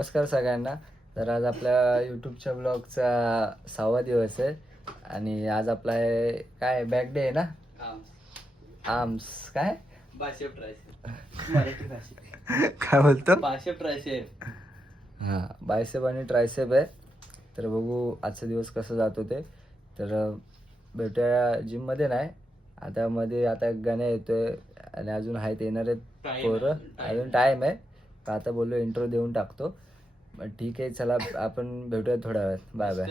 नमस्कार सगळ्यांना. तर आज आपल्या यूट्यूबच्या ब्लॉगचा 6वा दिवस आहे आणि आज आपला आहे काय बॅक डे आहे ना. आर्म्स काय बायसेप ट्रायसेप मराठी भाषेत काय बोलतो बायसेप ट्रायसेप. हां, बायसेप आणि ट्रायसेप आहे. तर बघू आजचा दिवस कसं जातो ते. तर भेटूया जिममध्ये नाही आता एक गाणं येतोय आणि अजून आहेत येणार आहेत पोरं. अजून टाईम आहे. तर आता बोललो इंट्रो देऊन टाकतो. ठीक आहे, चला आपण भेटूया थोड्या वेळात. Bye bye.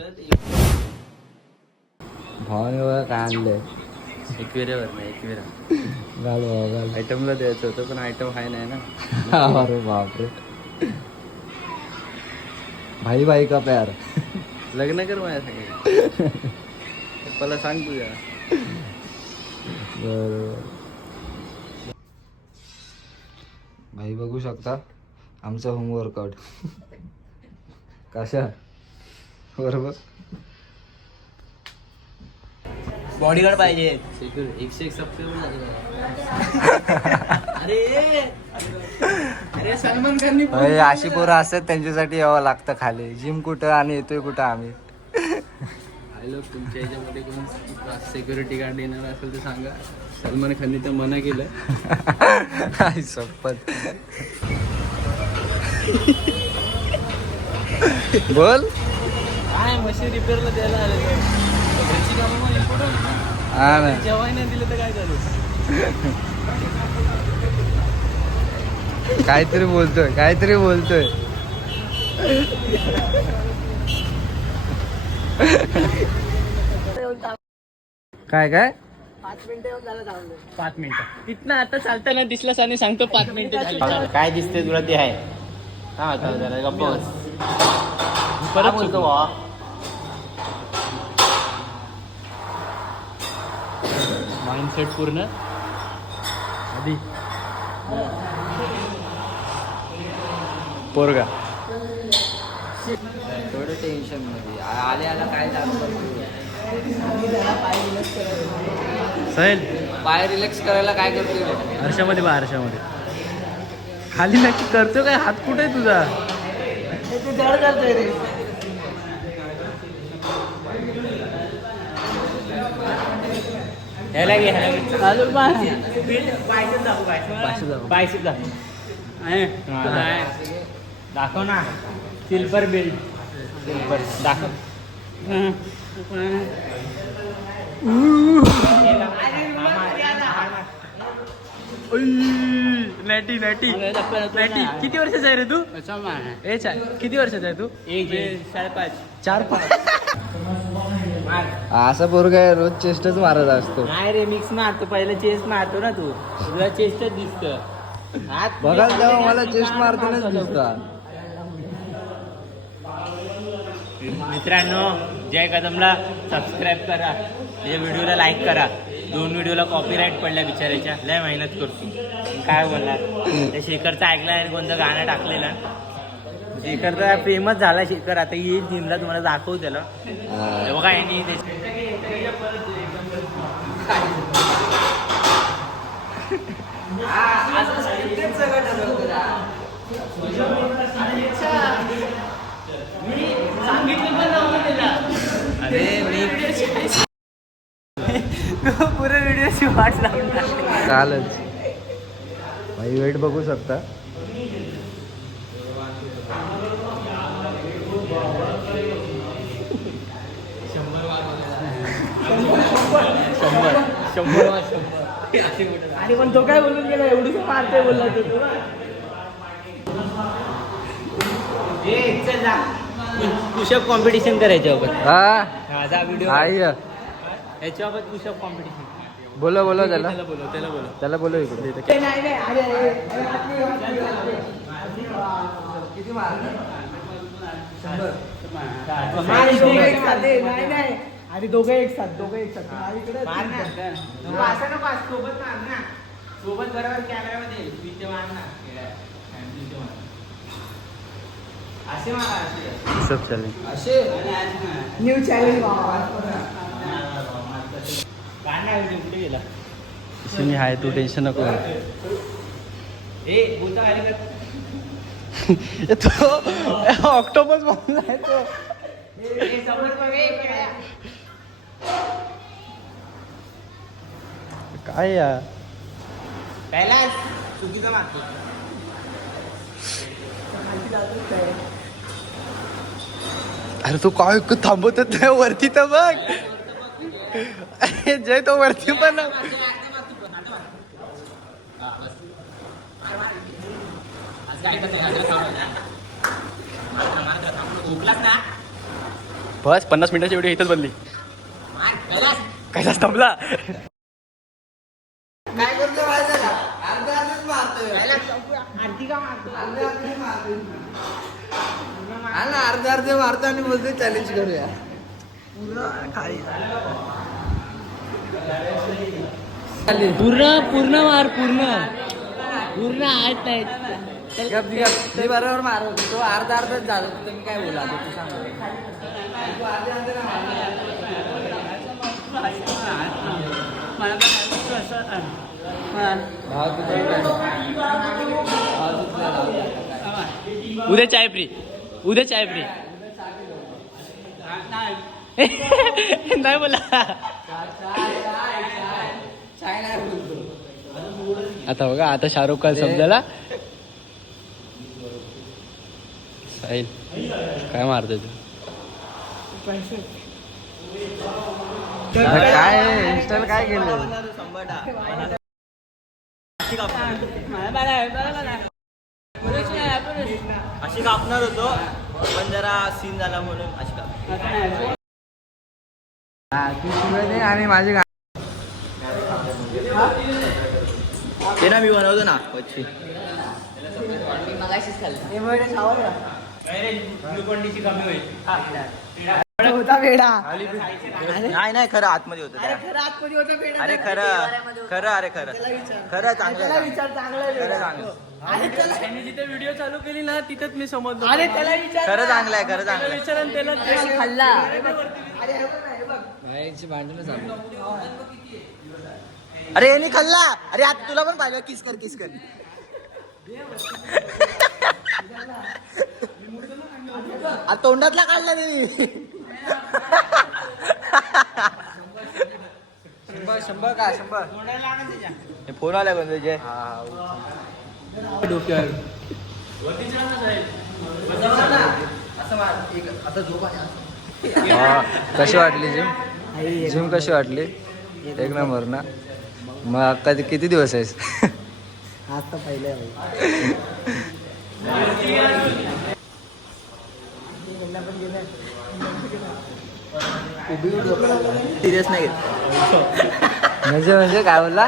भावाने बघा काय आणलंय. एकविरेवर नाही एकविरा घाल बाबा घाल. आयटमला द्यायचं होतं पण आयटम हाय नाही ना. अरे बापरे. भाई भाई का प्यार. लग्न कर माझ्या सगळे पप्पाला सांग तुझ्या. बरोबर. भाई बघू शकता आमचं होमवर्कआउट कशा बरोबर. बॉडीगार्ड पाहिजे. एकशे एक अरे सलमान खान अशी पोरं असतात त्यांच्यासाठी यावं लागतं खाली. जिम कुठं आणि येतोय कुठं आम्ही. लोक तुमच्या याच्यामध्ये कोण सिक्युरिटी गार्ड येणार असेल तर सांगा. सलमान खानने तर मना केलं. आई शपथ. बोल. काय मशीन रिपेअरला द्यायला आले घरची कामं मग इम्पॉर्टंट. हा ना. जेवाय नाही दिलं तर काय झालं. काहीतरी बोलतोय. काय 5 मिनिटं येऊन झालं. 5 मिनिटं तिथनं आता चालताना दिसलास आणि सांगतो 5 मिनिटं झाली. काय दिसते तुला ते आहे. हा जरा गप्प बस. परत बोलतो बा. माइंडसेट पूर्ण आधी पोरगा थोडं टेन्शन मध्ये आल्या काय झालं. सहेल पाय रिलॅक्स करायला काय करतोय. हर्षामध्ये बा हर्षामध्ये खाली नक्की करतो काय. हात कुठे आहे तुझा. दाखव ना. सिल्वर बेल्ट सिल्वर दाखव. नॅटी नॅटी नॅटी. किती वर्षाचा आहे रे तू. किती वर्षाचा आहे तू. 4-5. असं पोरगा आहे रोज चेस्टच मारत असतो. नाही रे मिक्स मारतो. पहिलं चेस्ट मारतो ना तू. तुला चेस्टच दिसतं. बघा तेव्हा मला चेस्ट मारतानाच दिसतात. मित्रांनो जय कदमला सबस्क्राईब करा. या व्हिडिओला लाईक करा. 2 व्हिडिओला कॉपीराईट पडल्या बिचारायच्या. लय मेहनत करतो. काय बोलणार. त्या शेखरचं ऐकलं आणि कोणतं गाणं टाकलेलं. शेखरचा फेमस झाला शेखर. आता येईल जिमला तुम्हाला दाखवू त्याला. बघा यांनी अरे मी पुरे व्हिडिओची वाट लावून टाकली. कालच भाई वेट बघू शकता. शंभर आणि पण तो काय बोलून गेला. एवढं मारते बोलला तो. पुशअप कॉम्पिटिशन करायच्या माझा व्हिडिओ याच्याबाबत पुशअप कॉम्पिटिशन. बोलो त्याला बोलो इकडे. किती आणि दोघं एक साथ सोबत बरोबर कॅमेरामध्ये मार ना. असे मारा. सब चॅलेंज. न्यू चॅलेंज कुठे गेला. मी हाय तू टेन्शन नको. ए बोलता तो ऑक्टोपस म्हणून आहे तो. काय या चुकीचं मागतो. अरे तू काय थांबवत नाही वरती तर बघ. अरे जय तो वरती पण बस 50 मिनिटाची एवढी इथंच बनली. कशाच थांबला. काय करतो माहिती का अर्धा अर्धच मारतोय अर्धा अर्धे मारतो आणि बोलतोय चॅलेंज करूया. पूर्ण मार पूर्ण आहेत मी बरोबर मारत होतो. तो अर्धा अर्धच झाला. तुम्ही काय बोला तू सांग. तू अर्धे अर्धे नाही उद्या चाय फ्री. नाही बोला. चाय नाही बोलतो. आता बघा आता शाहरुख खान समजायला. साहिल काय मारतोय तू. काय इंस्टाला काय केलं. अशी कापणार होतो पण जरा सीन झाला म्हणून अशी काप. तू शिवाय दे आणि माझी ते ना मी बनवतो ना मच्छी. कमी होईल. होता वेडा. नाही खरं आतमध्ये होतं. अरे खरं चांगलं त्यांनी जिथे व्हिडिओ चालू केली ना तिथेच मी समजलो. खरं चांगलं आहे. विचारून त्याला खाल्ला भांडण चालू. अरे यांनी खाल्ला. अरे आता तुला पण पाहिजे. किस कर आता तोंडातला काढला त्यांनी. शंभर काय 100 फोन आला कोण तुझे. कशी वाटली जिम कशी वाटली. एक नंबर ना. मग अक्का किती दिवस आहेस. आज तर पहिले सिरियस नाही घेत. म्हणजे काय बोलला.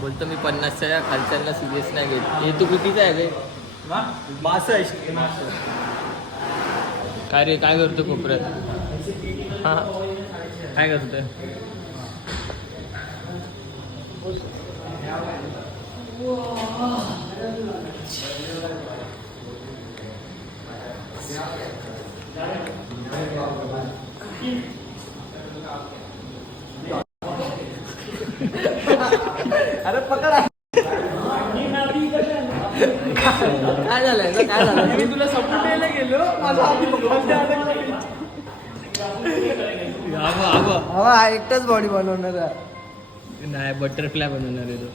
बोलतो मी 50च्या खालच्यांना सिरियस नाही घेत. हे तू कितीचा आहे रे. 62. काय रे काय करतो कोपऱ्यात. हा काय करतोय. अरे पकड. काय झालं मी तुला सपोर्ट द्यायला गेलो माझा हा एकटाच बॉडी बनवणार आहे. नाही बटरफ्लाय बनवणार आहे तो.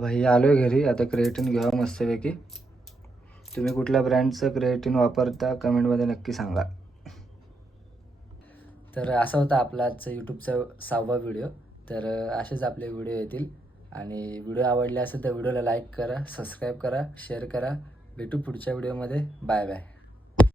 भाई आलोय घरी. आता क्रिएटिन घ्यावं मस्तपैकी. तुम्ही कुठल्या ब्रँडचं क्रिएटिन वापरता कमेंटमध्ये नक्की सांगा. तर असा होता आपला आजचा यूट्यूबचा 6वा व्हिडिओ. तर असेच आपले व्हिडिओ येतील. आणि व्हिडिओ आवडले असेल तर व्हिडिओला लाईक करा, सबस्क्राईब करा, शेअर करा भेटू पुढच्या व्हिडिओमध्ये. Bye bye.